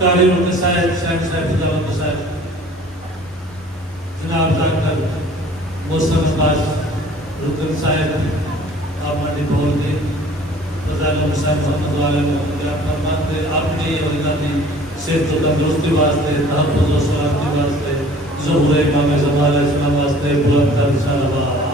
قاری رکن صاحب صاحب اللہ صاحب جناب ڈاکٹر موسم عباس رکن صاحب آپ منڈی بول دے فضائل صاحب محمد والے محمد اپنی اور انہوں صحت و تندرستی واسطے تحفظ و سلامتی واسطے ظہور امام زمان علیہ السلام واسطے بلند تر صلوات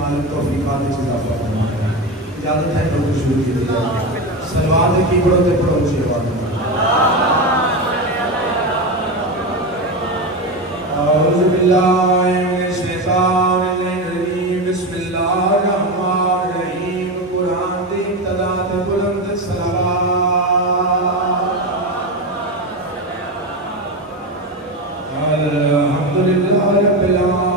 مالک توفیقات سے اضافہ فرمائے. اجازت ہے تو شروع کی جائے. سلوات کی پڑھو تے پڑھو اونچی آواز میں. اعوذ باللہ من الشیطان الرجیم. بسم اللہ الرحمن الرحیم. قرآن دی ابتدا تے بلند صلوات. الحمدللہ رب العالمین.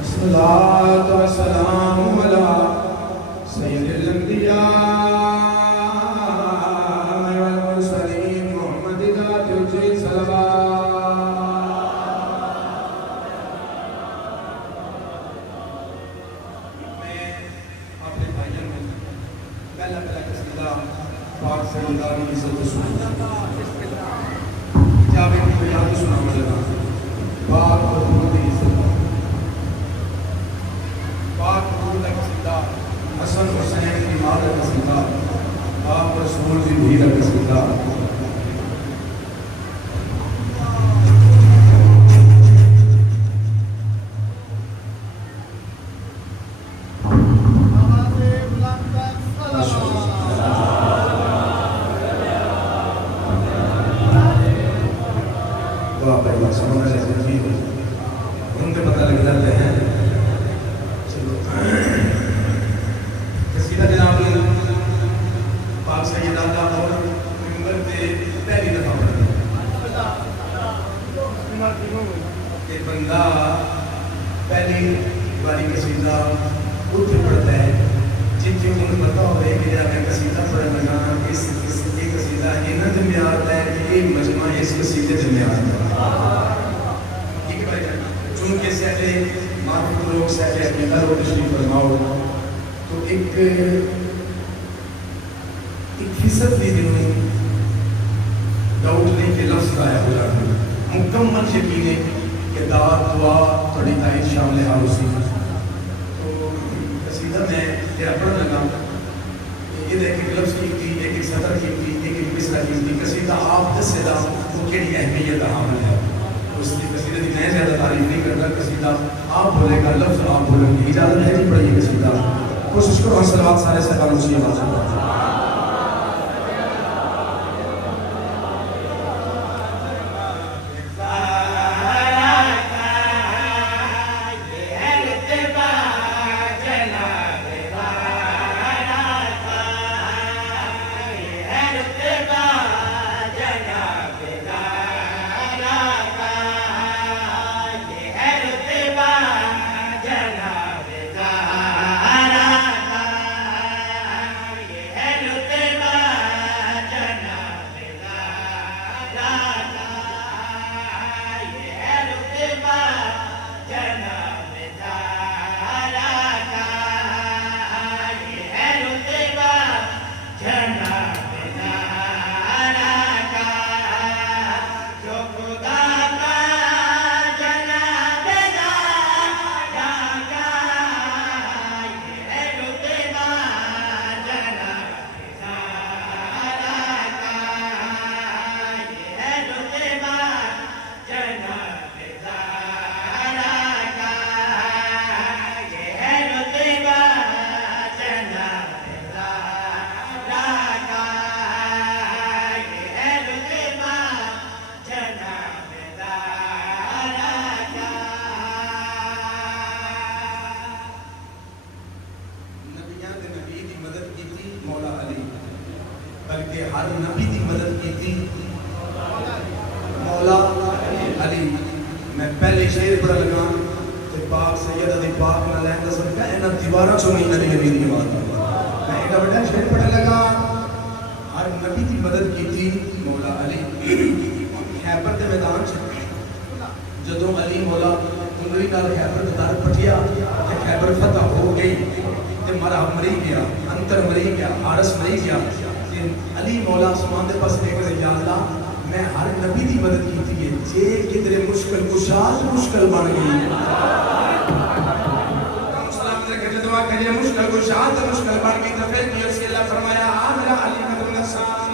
الصلاة والسلام علی سید الانبیاء والمرسلین محمد ذات الجلال صلوات. میں اپنے بھائیوں میں پہلا قصیدہ پاک سیدہ کی عزت و سنت جاوید کی یاد سنانے لگا. پاک حضور کی عزت پاک حضور کا قصیدہ حسن حسین کی ماں کا قصیدہ پاک رسول کی بھی کا قصیدہ. واہ بھائی واہ سمجھ رہے ہیں ان کے پتہ لگ جاتے ہیں. قصیدہ جناب پاک سید اللہ اور ممبر پہ پہلی دفعہ پڑھا کہ بندہ پہلی باری قصیدہ اٹھ پڑھتا ہے جن کی انہیں پتا ہوئے کہ جب میں قصیدہ پڑھنے لگا اس یہ قصیدہ انہوں نے میں آتا ہے کہ یہ مجمع اس قصیدے سے میں آتا ہے. چونکہ سہلے معروف لوگ سہلے عقیدہ رو تشریف فرماؤ تو ایک فیصد بھی دل میں ڈاؤٹ نہیں کہ لفظ آیا ہو جاتا ہے. مکمل یقین ہے کہ دعا دعا تھوڑی تائید شامل ہے اسی. تو قصیدہ میں یہ پڑھ لگا یہ دیکھ ایک لفظ کی تھی ایک سطر کی تھی ایک مصرع کی تھی. قصیدہ آپ دس سے دس وہ کیڑی اہمیت حامل ہے. اس کی قصیدہ کی میں زیادہ تعریف نہیں کرتا. قصیدہ آپ بولے گا لفظ آپ بولیں گے. اجازت ہے جی پڑھیے قصیدہ. کوشش کرو صلوات سارے صحابہ اونچی آواز میں. بلکہ ہر نبی کی مدد کی تھی مولا علی. میں پہلے شعر پڑھ لگا کہ پاک سید علی پاک نہ لیندا سب کا اینا دیوارہ چونی نبی نبی کی بات. میں ایک بڑا شعر پڑھ لگا ہر نبی کی مدد کی تھی مولا علی. خیبر کے میدان جدوں علی مولا کنوری نال خیبر دا در پٹیا تے خیبر فتح ہو گئی تے مرحب مری گیا انتر مری گیا حارس مری گیا. علی مولا آسمان دے پاس دیکھ رہے یا اللہ میں ہر نبی دی مدد کیتی ہے جے کدھر مشکل کشا مشکل بن گئی. سلام دے کے دعا کریے مشکل شجاعت مشکل بن گئی تو پھر بھی اسی اللہ فرمایا میرا علی مدن نسان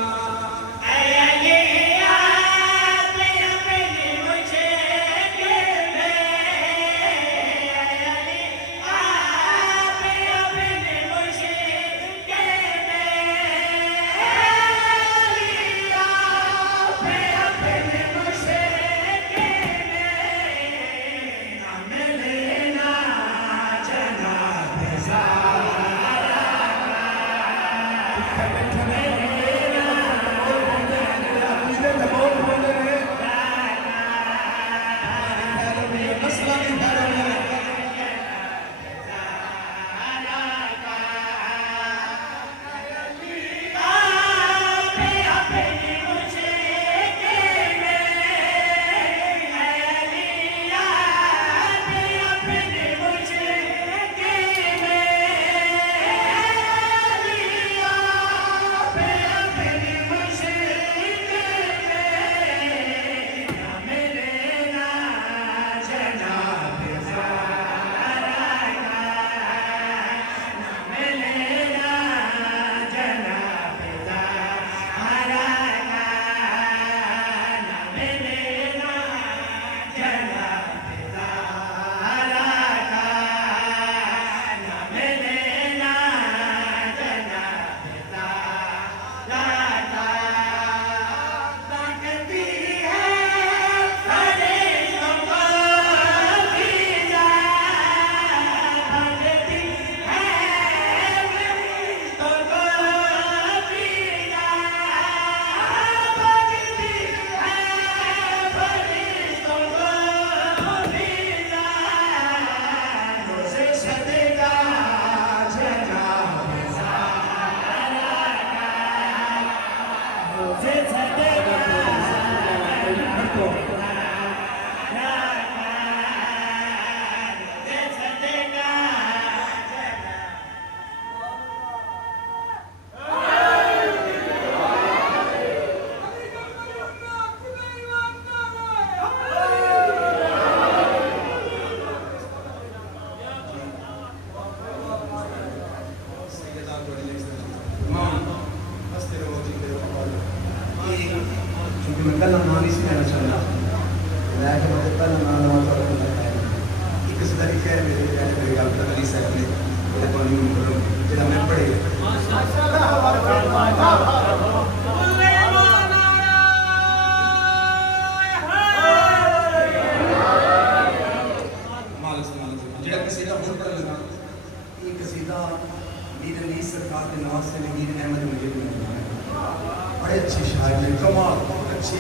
بڑے اچھے شاعر ہیں کمال اچھے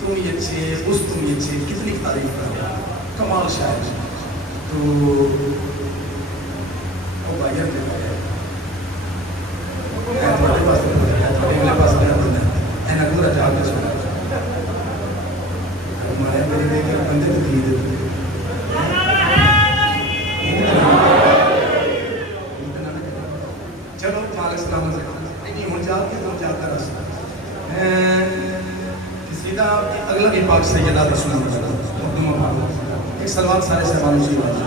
تم ہی اچھے اس تم ہی اچھے کتنی تعریف کر کمال شاعر تو وہ بھائی نے تھوڑے پاس میرے پاس اینا پورا جا کے سنا ہمارے میرے دیکھ کر بندے تو خرید چلو مالک سلام سے نہیں ہو جاتی تو جاتا رسول سیدھا اگلا بھی پاک سیدہ دی سنا مقدمہ پاک ایک سلوات سارے سہبانوں سے بات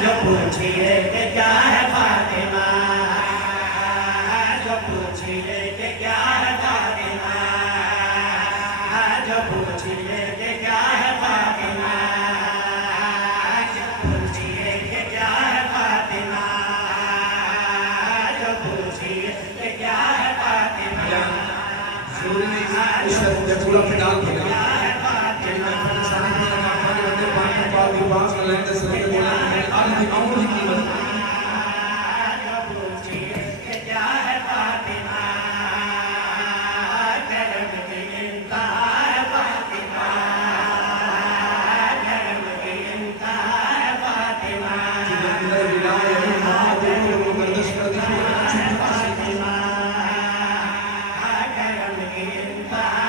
جو پوچھئے کہ کیا ہے فاطمہ جو پوچھئے کہ کیا ہے فاطمہ جو پوچھئے کہ کیا ہے فاطمہ پورا پھٹال پھٹال کہ میں پاکستانی پورا کافانی بندے پاکی پاکی باس میں لینڈے سے لینڈے بولا ہے آج بھی آؤں ہی کی بندے جو پوچھئے کہ کیا ہے فاطمہ کرم کی انتہا ہے فاطمہ کرم کی انتہا ہے فاطمہ جنہیں اندر بلائے ہیں ماں دیکھو وہ گردش کر دیکھو فاطمہ کرم کی انتہا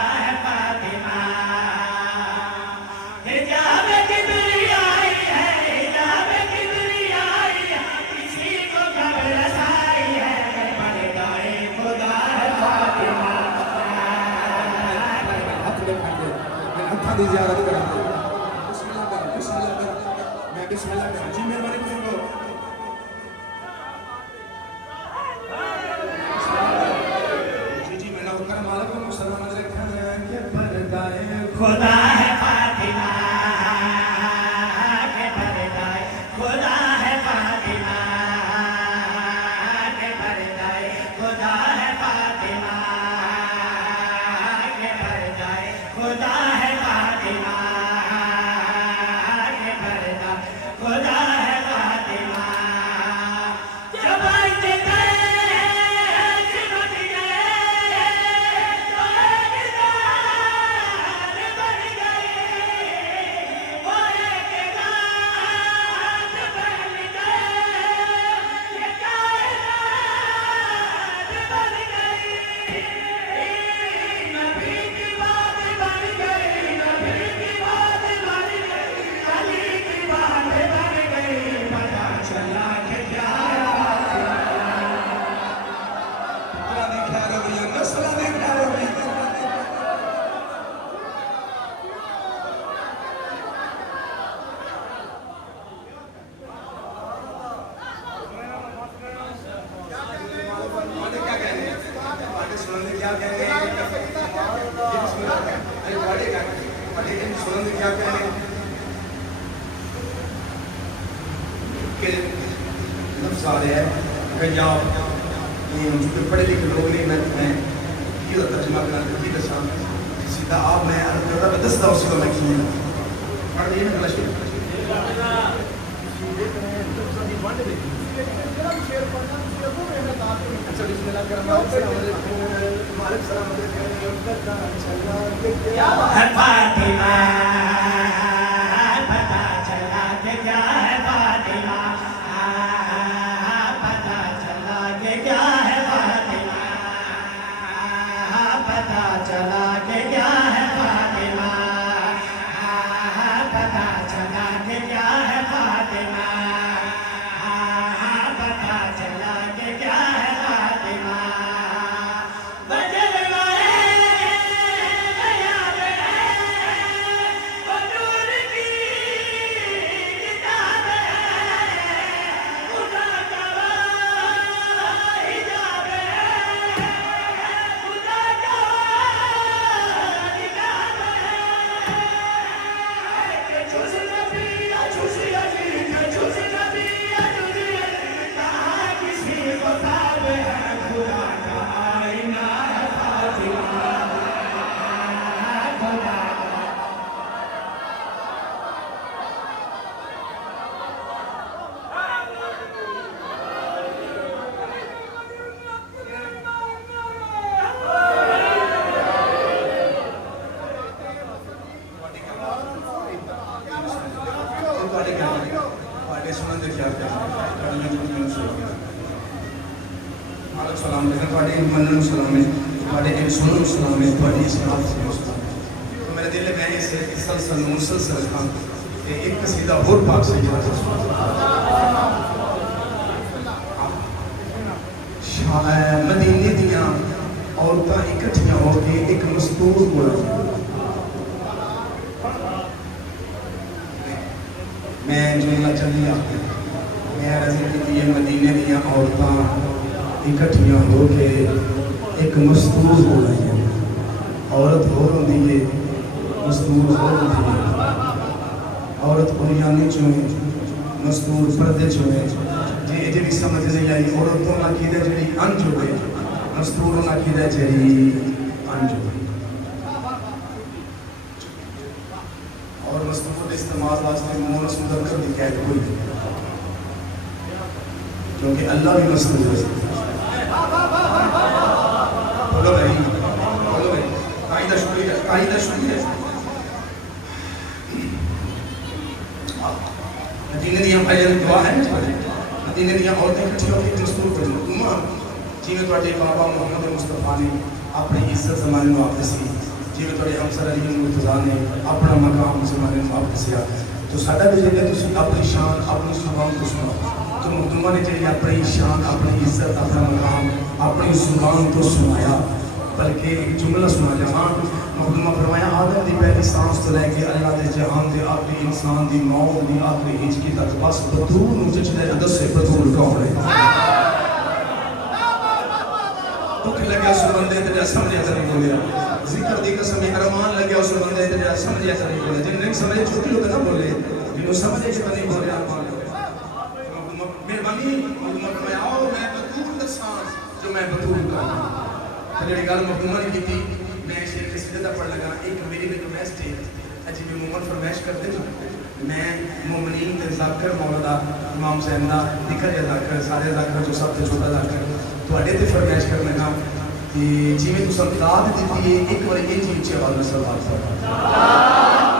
دی زیارت کرتے بسم اللہ میں بسم اللہ کروں جی مہربانی بزرگو جی میں نہ کرم علیکم السلام علیکم کہ پردائے خدا ہے فاطمہ کے پردائے خدا ہے فاطمہ کے پردائے خدا ہے فاطمہ کے پردائے خدا ہے فاطمہ کے پردائے خدا ہے فاطمہ جب آئے گئے سمجھ گئے تو ایک دار بن گئے وہ ایک رات بن گئے یہ کائنات بن گئی نبی کی بات بن گئی نبی کی بات بن گئی علی کی بات بن گئی پتہ چلا کہ کیا اللہ نے خیر ہوئی نسل نے خیر ہوئی کیا کہنے ہیں باتیں سننے کیا کہنے ہیں ارے بڑے کیا بڑے سننے کیا کہنے ہیں کہ لفظ آ رہے ہیں پنجاب جو پڑھے لکھے لوگ نہیں میں یہ ترجمہ کرنا کی دساں سیدھا آپ میں دستا اسی کو میں کیا پڑھ دیا نا کلش ہے فاطمہ پتہ چلا کہ کیا ہے فاطمہ پتہ چلا کہ کیا ہے فاطمہ پتہ چلا کہ کیا ہے فاطمہ پتہ چلا کہ کیا ہے فاطمہ پتہ چلا کہ کیا ہے فاطمہ بجل سلام منن سلام بڑے ایک سنن سلام ہے بڑی سلام سے تو میرے دل میں اس سلسل مسلسل تھا کہ ایک قصیدہ اور پاک سے یاد ہے مدینے دیاں عورتاں اکٹھیاں ہو کے ایک مستور بولا میں جملہ چلی آتی میں رضی کی مدینے دیاں عورتاں اکٹھیاں ہو کے ایک مستور ہو رہی ہے عورت ہو رہی ہے مستور ہو رہی ہے عورت قریانی چوئے مستور پردے چوئے جی بھی سمجھ نہیں آئی عورتوں نہ کی دے جڑی انج ہوئے مستور نہ کی دے جڑی انج ہوئے اور مستور استعمال واسطے مونس مذکر کی قید ہوئی کیونکہ اللہ بھی مستور ہے بولو بھائی قائدہ شکریہ مدینے دیا پہلے دعا ہے مدینے دیا عورتیں کٹھی ہو کے مستور کر دوں جی میں تواڈے بابا محمد مصطفیٰ نے اپنی عزت زمانے میں واپس کی جی میں تواڈے ہمسر علی مرتضیٰ نے اپنا مقام زمانے میں واپس کیا تو ساڈا بھی جے تسی اپنی شان اپنی زبان تو سناؤ تو مخدومہ نے جی اپنی شان اپنی عزت اپنا مقام اپنی زبان تو سنایا بلکہ ایک جملہ سنا جہاں مخدومہ فرمایا آدم دی پہلی سانس تو لے کے اللہ دے جہان دے آخری انسان دی موت دی آخری ہچکی تک بس بطول نو چچلے دسے بطول کون ہے دکھ لگیا اس بندے تے جا سمجھے تے نہیں بولیا ذکر دی قسم ارمان لگیا اس بندے تے جا سمجھے تے نہیں بولیا جن نہیں سمجھے چھوٹی لوگ نہ بولے جنہوں سمجھے تے نہیں بولے مہربانی میں آؤ میں بطول دساں جو میں بطول کروں جڑی گل مفہوم نہیں کیتی میں شیخ کے سجدہ پڑھ لگا ایک میری ریکویسٹ ہے عجیب مومن فرمائش کرتے ہیں میں مومنین تے ذاکر مولا امام حسین دا ذکر یا ذاکر سارے ذاکر جو سب سے چھوٹا ذاکر تواڈے تے فرمائش کرنا نا کہ جویں تساں داد دتی ہے ایک بار یہ چیز اچھی آواز میں سلام کرو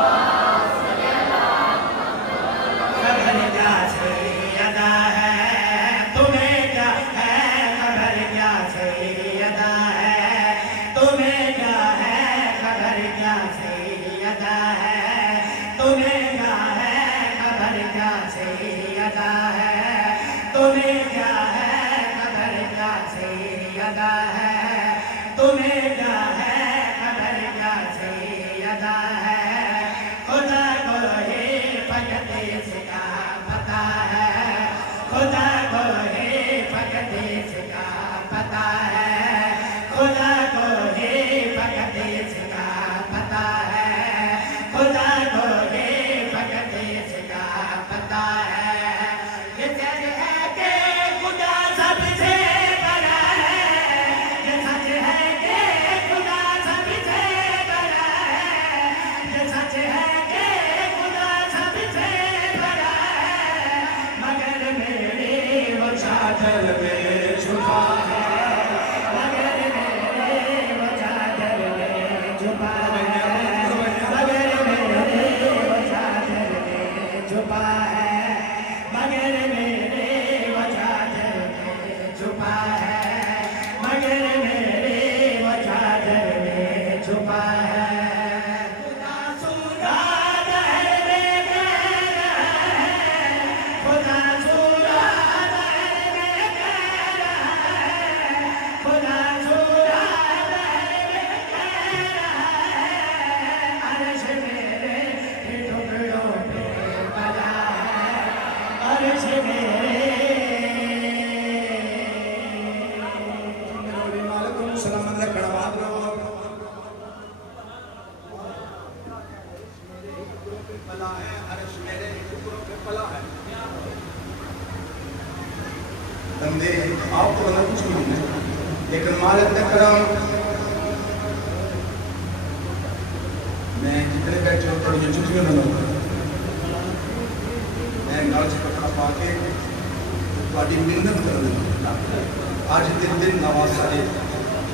بندے آپ کو بنا کچھ نہیں ہے لیکن مالک نے کرام میں جتنے بیٹھے ہوں تھوڑی جو چھٹیوں نہ لوں میں گاؤں سے پکڑا پا کے بڑی محنت کر دوں آج دن نواز سارے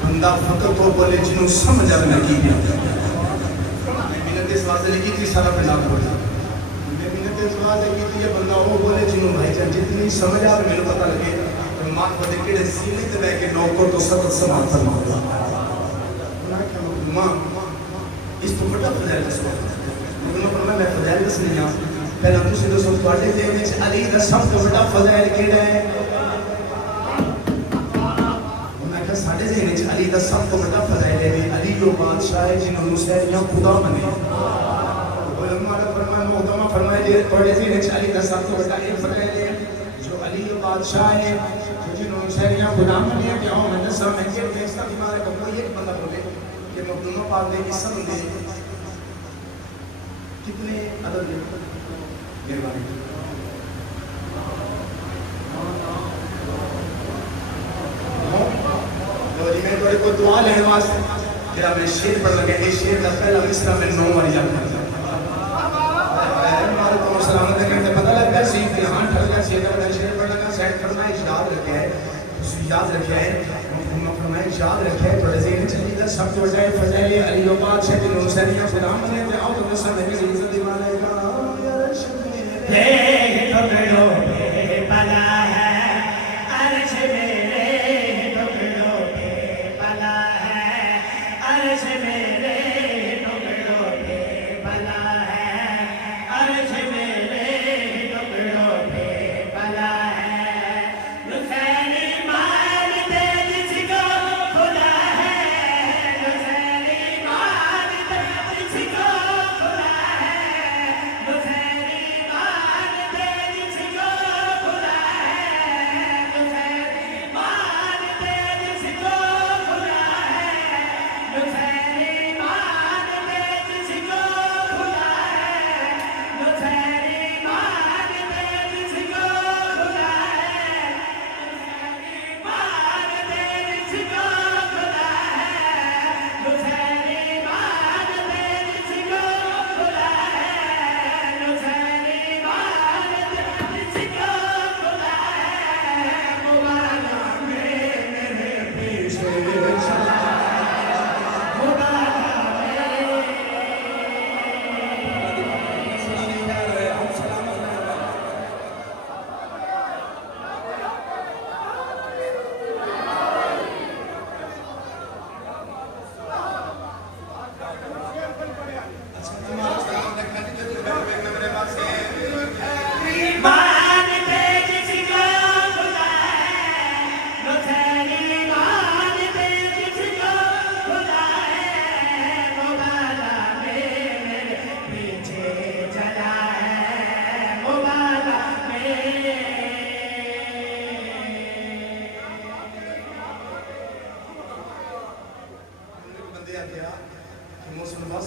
بندہ فقط تو بولے جنہوں سمجھ آئے میں کی دیا میں محنت اس واسطے لگی تھی سارا پہ نہ بولا میں محنت اس واسطے لگی تھی یہ بندہ وہ بولے جنہوں بھائی جان جتنی سمجھ آئے میں نے پتا لگے مان کو دیکھے دے سینے تے بے کے نوکر تو سب سمان فرما ہوگا ماں اس تو بڑا فضائل دس وقت لیکن میں فضائل دس نہیں ہاں پہلا تسی دو سب پاڑے دے میں علی دا سب تو بڑا فضائل کیڑا ہے میں کہا ساڑھے ذہنے چ علی دا سب تو بڑا فضائل ہے علی جو بادشاہ ہے جنہوں نسیریاں خدا بنے علماء نے فرمایا محتمہ فرمائے دے پاڑے ذہنے چ علی دا سب تو بڑا ایک فضائل ہے جو علی جو بادشاہ ہے جنہوں نسیریاں خدا بنے کہ ہوں میں نسا میں کہ فیصلہ بیمار ہے کہ کوئی ایک بندہ بولے کہ مقدمہ پاک دے اس سب دے کتنے عدد دے مہربانی تو جی میں تھوڑے کو دعا لینے واسطے جڑا میں شیر پڑھ لگے یہ شیر کا پہلا مصرع میں 9 بار یاد کرتا وعلیکم السلام علیکم پتہ لگ گیا سی دھیان ٹھل گیا سی کا شیر پڑھ لگا سیٹ کرنا ہے یاد رکھے ہے یاد رکھے ہے فرمائے یاد رکھے تھوڑے ذہن چلی گا سب تو بڑا فضائل علی و بادشاہ کی نوسریاں خدا بنے تے آؤ تو سب نبی عزت دیوانے کا یا عرش میرے ٹکڑوں پہ پلا ہے عرش میرے ٹکڑوں پہ پلا ہے عرش میرے ٹکڑوں پہ پلا ہے عرش میرے ٹکڑوں پہ پلا ہے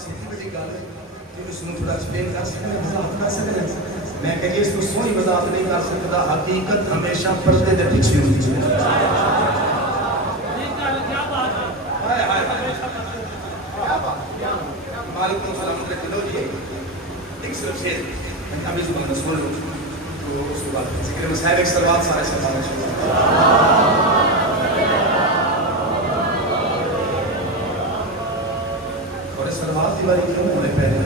سیدھی بڑی گل ہے کہ اس کو تھوڑا ایکسپلین کر سکتے ہیں، وضاحت کر سکتے ہیں. میں کہ اس کو سوئی وضاحت نہیں کر سکتا، حقیقت ہمیشہ پردے دے پیچھے ہوتی ہے. وعلیکم السلام ورحمۃ اللہ. جی ایک صرف سے ابھی زبان رسول تو اس کے بعد ذکر مسائل ایک سروات سارے سارے اور سروات کی باری کیوں ہونے پہلے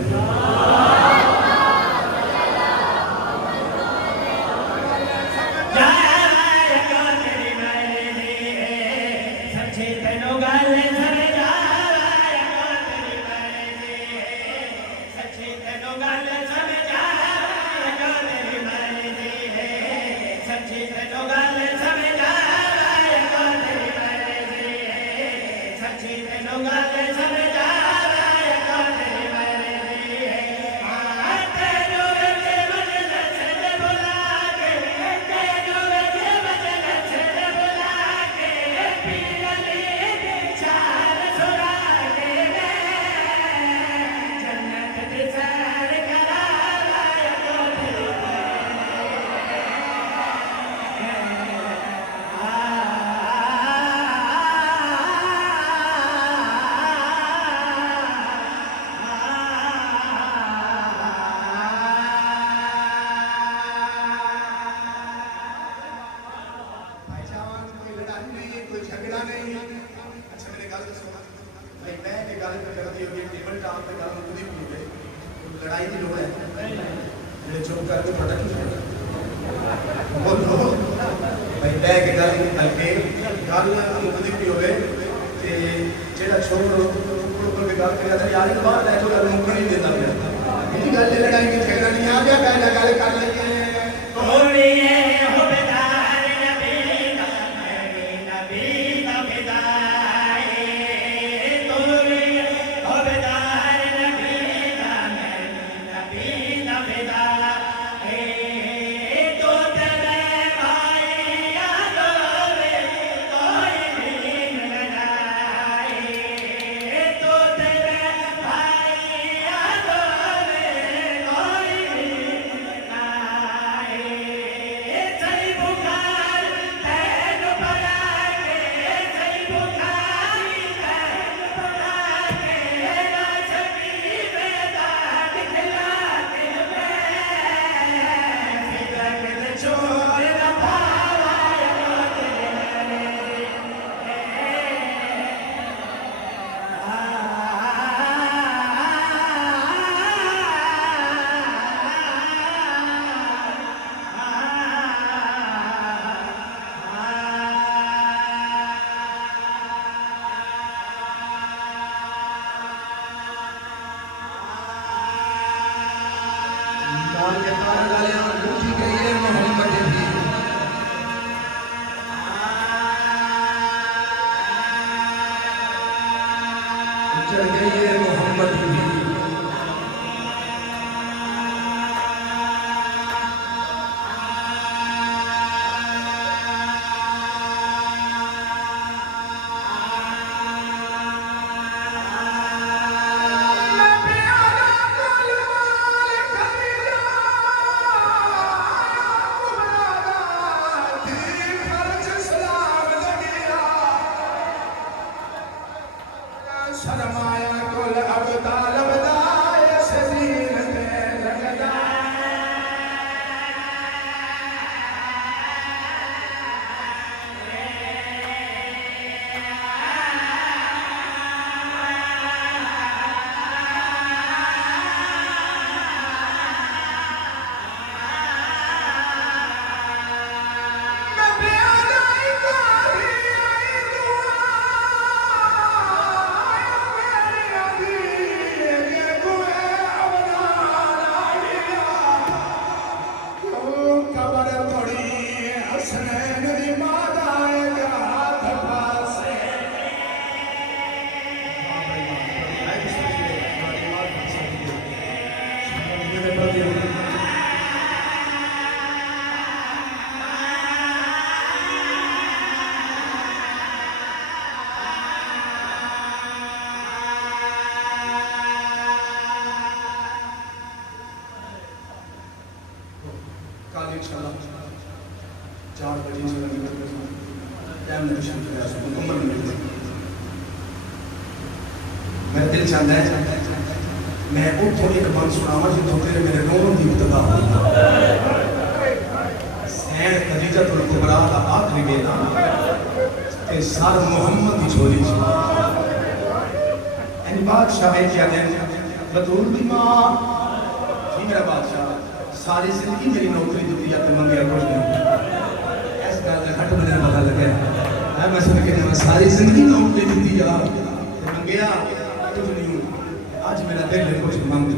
لڑائی کی لوڑ ہے جڑے چپ کر کے پھٹک بولو بھائی بہ کے گل ہلکے گل مقدم بھی ہوئے کہ جڑا چھوڑ اوپر کے گل کریا تھا یار باہر لے جو گل مکر نہیں دیتا پیا یہ گل لڑائی کی جھگڑا نہیں آ گیا پہلا گل کر لئیے کوڑی ہو بیدار نبی کا بدائے توڑی ہو بیدار نبی کا بدائے تو تیرے بھائی یادوں میں کوئی بھی لڑائے تو تیرے بھائی یادوں میں کوئی بھی لڑائے صحیح بخار پین بنا کے صحیح بخار پین بنا کے ناچنی بیدار دکھلا کے میں فکر چھوڑ نہ پایا کے پار ڈالے اور اٹھی گئی ہے محمد بھی چڑھ گئی ہے محمد بھی کل انشاءاللہ 4 بجے چلا ٹائم میں تشریف لے آیا مکمل ملتے میرا دل چاہتا ہے میں اتوں ایک بند سناوا جتوں تیرے میرے رون کی ابتدا ہوئی سین خدیجہ الکبریٰ کا آخری بیٹا تے سر محمد کی چھولی یعنی بادشاہ ہے کیا دیں بطول دی ماں جی میرا بادشاہ ساری زندگی میری نوکری دیتی ہے منگیا کچھ نہیں ایس گل کا گھٹ بنے پتا لگا میں سن کے ساری زندگی نوکری دیتی ہے منگیا کچھ نہیں آج میرا دل ہے کچھ مانگ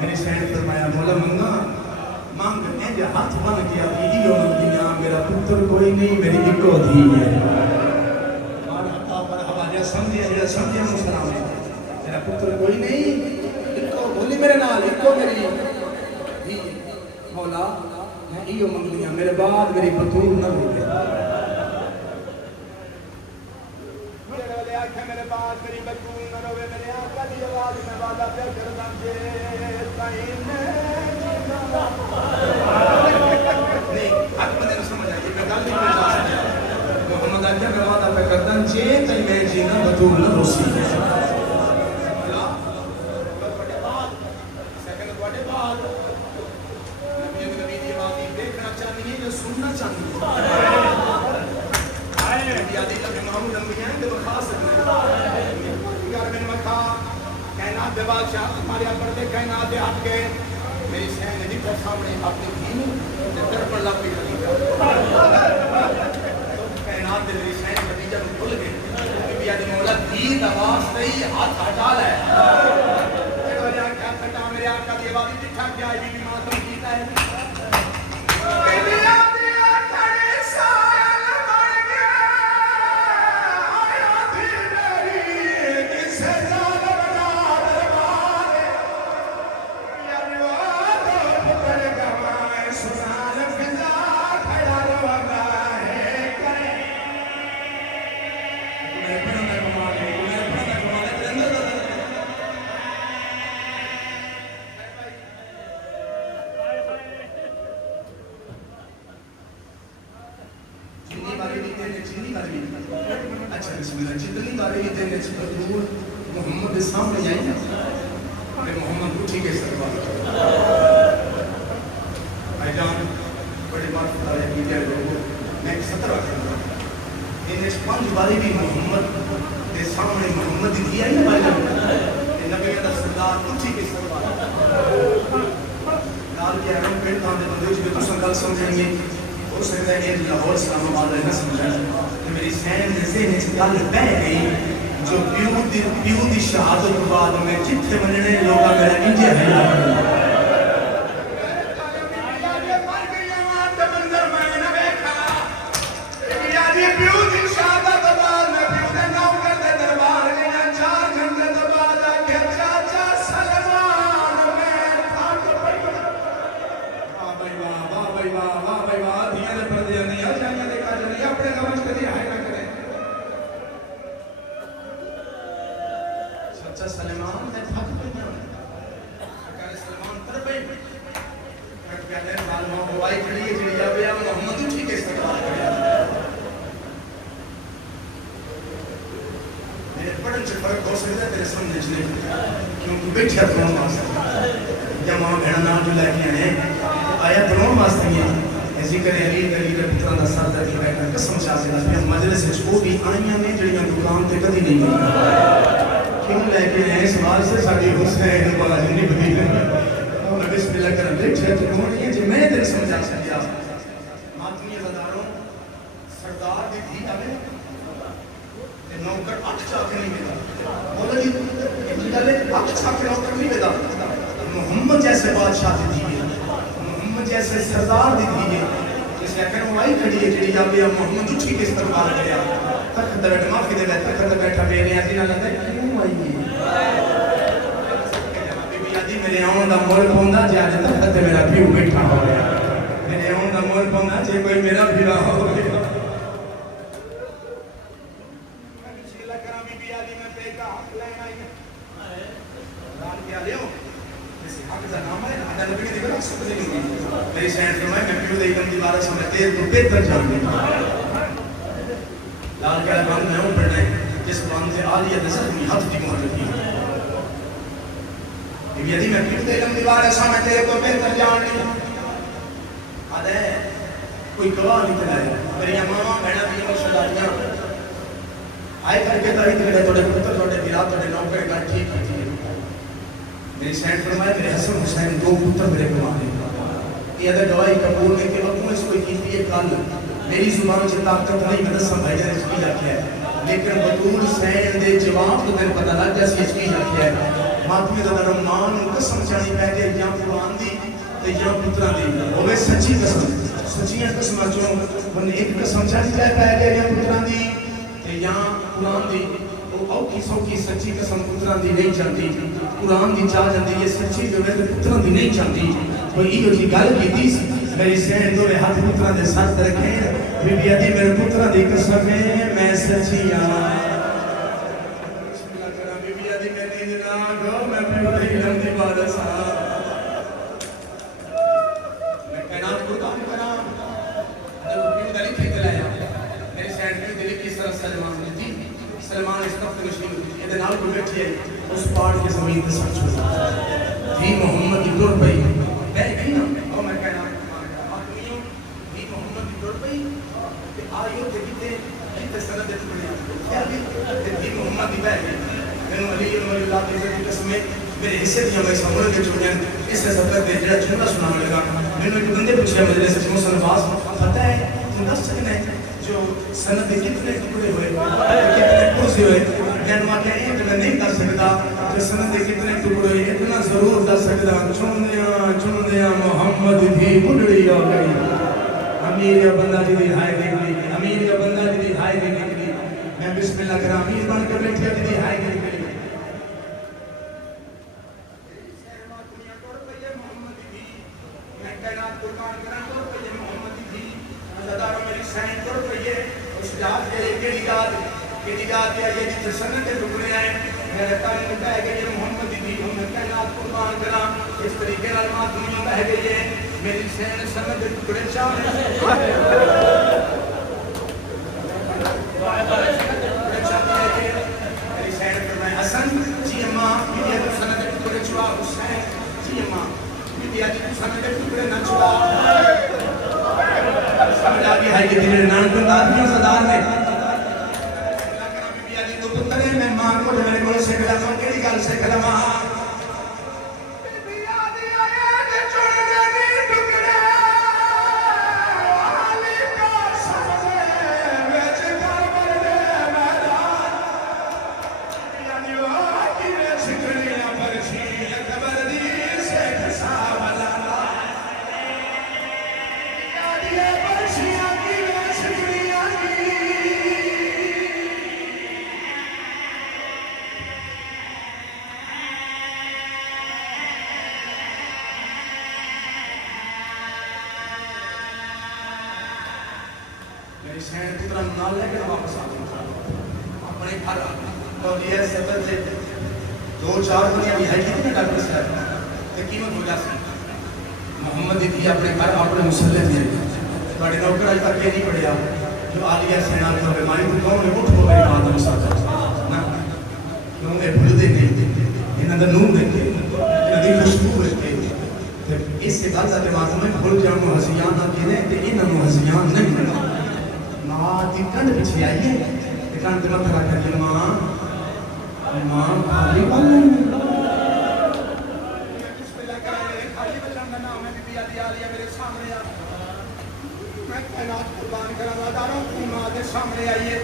میری سین فرمایا مولا منگا مانگ اے ہاتھ بن گیا بھی یہ منگیا میرا پتر کوئی نہیں میری ایکو دھی ہے سمجھے مسلمان میرا پتر کوئی نہیں ایکو بولی میرے نال ایکو میری مولا میں ایو منگلیاں میرے بعد میری بطول نہ ہو گیا میرے بعد میری بطول نہ ہوئے میرے آقا دی آواز میں وعدہ پہ کردہ جے تائین نہیں حق میں نے سمجھا یہ میں گل نہیں پہنچا سکتا محمد آجا میں وعدہ پہ کردہ جے تائین میں جینا بطول نہ ہو سی سننا چاہیے یادی لگے محمود انبیاء ہیں تو خاص یار میں مکھا کائنات دے بادشاہ ہمارے اپر دے کائنات دے ہاتھ کے میری سین دی پر سامنے اپنی دین تے در پر لاپی کری کائنات دے میری سین خدیجہ کو بھول گئے بی بی مولا دی آواز تے ہاتھ ہٹا لے میرے آقا کٹا میرے آقا دی آواز دکھا کے آئی بی ماں تم کیتا ہے جتنی بارے یہ دینے سے بطول محمد سامنے جائیں گے محمد اٹھی کے سربار بھائی جان بڑی بات بتا رہے ہیں میں ایک 17 کرنا انہیں 5 باری بھی محمد کے سامنے محمد دیا ہی بھائی جان نبی کا سردار اٹھی کے سربار لال کے اہم پیٹ دانے بندے جو تو سنگل سمجھیں گے ہو سکتا ہے کہ لاہور اسلام آباد رہنا سمجھیں میری سین ذہن سے گل بہ گئی جو پیو دی شہادت کے بعد میں جتھے مننے لوگا میرا انڈیا ہے سلمان نے تھک پہنا اگر سلمان تر پہ کہتے ہیں ظالمہ ہوائی کھڑی ہے جڑی جا بیا محمد اٹھی کے استقبال کریا میرے پڑھن سے فرق ہو سکتا ہے تیرے سمجھنے چلے کیونکہ بیٹھیا ترون واسطے یا ماں بھیڑا نام جو لائے کیا ہیں آیا ترون واسطے ہیں ذکر علی دلیل پتران دا سر دا دی بیٹھا قسم چاہ سے پھر مجلس چھو بھی آئیاں میں جڑیاں دکان تے کدی نہیں گئی کیوں لے کے ہیں سوال سے ساڑی حسین باجی نہیں بدی ہے اور بسم اللہ کرم لے چھے تو کون ہے جی میں تیرے سمجھا سکیا ماتمی ازاداروں سردار دی تھی آگے نوکر اٹھ چاکر نہیں بیدا مولا جی ڈالے اٹھ چاکر نوکر نہیں بیدا محمد جیسے بادشاہ دی تھی محمد جیسے سردار دی تھی جس نے کہنے وائی کھڑی ہے جڑی جاوے محمد اٹھی کے استقبال کریا تک درد معافی دے بیٹھا تک بیٹھا بے نیازی نہ لگا کیوں آئی ہے بی بی آدھی میرے آن دا مول پوندا جے آج تک تے میرا پیو بیٹھا ہو گیا میرے آن دا مول پوندا جے کوئی میرا بھیڑا ہو گیا بسم اللہ کرام بی بی آدھی میں پہ کا حق لینا ہی ران کیا لیو کا نام ہے نا نبی نے دیکھا سب سے نہیں میری سینڈ فرمایا میں پیو دے کم دیوارہ سمجھتے تو بہتر جان گے لال کیا کام میں ہوں پڑھنا ہے جس قرآن سے آلیہ نظر میں ہاتھ دی مہر رکھی یدی میں پیو دے کم دیوارہ سمجھتے تو بہتر جان گے آدھے کوئی گواہ نہیں چلایا میری ماما بہنا بھی مرشداریاں آئے کر کے تاریخ میں توڑے پتر توڑے دلات توڑے نوکر کا ٹھیک ہے میری سینڈ فرمائے میرے حسن حسین دو پتر میرے گوانے یہ اگر گواہی قبول نہیں کہ وقت میں اس کو کیتی ہے کل میری زبان سے طاقت نہیں مدد سمجھے نے اس کی جاتی ہے لیکن بطول سین دے جواب تو میں پتہ لگ جیسی اس کی جاتی ہے ماتمی تو رحمان قسم چاہی پہ کہ یا قرآن دی یا پتران دی ہوئے سچی قسم سچیاں قسم چوں انہیں ایک قسم چاہی پہ کہ یا پتران دی یا قرآن دی اوکی سوکی سچی قسم پتران دی نہیں چاہتی قرآن دی چاہ جاندی یہ سچی جو ہے پتران دی نہیں چاہتی کوئی ایو جی گل کی دیس میری سین دورے ہاتھ پتران دے ساتھ رکھیں بی بی آدھی میرے پتران دی قسم ہے میں سچی بسم اللہ کرام بی بی آدھی میں نیند نہ گو میں پیو دے علم دی بادہ صاحب میں کائنات قربان کرام جب پیو دلی کھیت لایا میری سین پیو دلی کی طرح سلمان دیتی سلمان اس طرف مشین یہ نال کو بیٹھی ہے اس پہاڑ کی زمین پہ سچ ہو تھی محمد کی دور پئی میں کہیں نا اور میں کہنا آدمیوں تھی محمد کی دور پئی کہ آئیو تھے کتے کتے سنت دیتے پڑے کیا بھی تھی محمد کی بہت میں نے علی اللہ کی عزت کی قسم میں میرے حصے دیا میں سمجھ کے چھوڑیں اس سے سب تک دے جڑا جملہ سنانے لگا میں نے ایک بندے پوچھا مجلس سے محسن عباس پتہ ہے تم دس سکتے ہیں جو سند کے کتنے ٹکڑے ہوئے کتنے پرزے ہوئے میں نے کہا کہ میں نہیں کر سکتا جو سند کے کتنے ٹکڑے ہوئے اتنا ضرور کر سکتا چن دیا محمد بھی بڑھڑی ہو گئی امیر کا بندہ جی دی ہائے گئی امیر کا بندہ جی دی ہائے گئی میں بسم اللہ کرا امیر بن کے بیٹھیا جی دی ہائے گئی میں کائنات قربان کرا تو یہ محمد بھی ہزاروں میری سائن کر پئیے اس یاد کے کیڑی یاد کیا یہ جس سنت کے ٹکڑے ہیں میرے کان میں کہے کہ یہ محمد دی ہوں میں کائنات قربان کرا اس طریقے نال ماں دنیا بہ گئی ہے میری سین سنت کے ٹکڑے چاہ میری سین پر میں حسن جی اماں یہ سنت کے ٹکڑے چوا حسین جی اماں یہ جی سنت کے ٹکڑے نہ چوا سمجھ آگئی ہے کہ تیرے نام پر آدمیوں صدار نے بی آدھی تو پتر ہے میں ماں کو میرے ملے سے کھلا ماں کیڑی گل سے کھلا ماں بی آدھی آیا کہ چھوڑ دے ٹکڑے والی کا سمجھے ویچ کر بردے میدان بی آدھی واقعی میں سکھڑیاں پرچھی اکبر دی سے کھسا والا میری سین پترہ نال لے کے واپس آ گئی اپنے گھر تو یہ سفر سے 2-4 دنیا بھی ہے کتنے ڈاکٹر صاحب یہ قیمت ہو جاتی محمد دی اپنے گھر اپنے مسلح دیا بڑے نوکر آج تک یہ نہیں پڑھیا جو آلیہ سینہ کو بیماری کو کون نے اٹھ ہو میری بات میں ساتھ کیوں میں بھول دے نہیں انہاں دا نور دیکھے انہاں دی خوشبو دیکھے اس سے بات آتے بات میں بھول جاؤں ہزیان نہ کہنے کہ انہاں ہزیان نہیں ماں دی کنڈ پچھے آئیے کنڈ مت رکھ کر ماں خالی والا میں کائنات قربان کرنا داروں کی ماں دے سامنے آئیے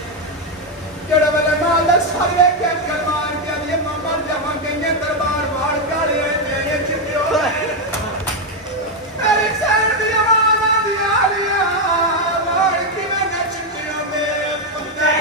جڑا والے ماں دا سارے کے کلمار کے لیے ماں بن جاواں گئے دربار واڑ کالے میرے چتیو میرے سر دی آواز دی آلیا واڑ کی میں نچتیو میں پتے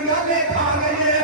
گلے کھا گئے